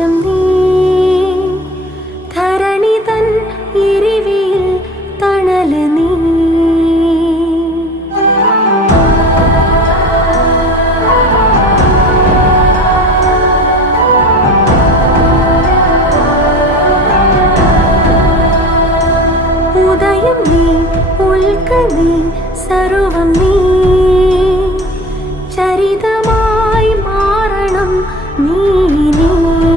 ഉയരം നീ ധരണി തൻ ഇരിവിയിൽ തണല് നീ ഉദയം നീ ഉൽക്ക നീ സർവം നീ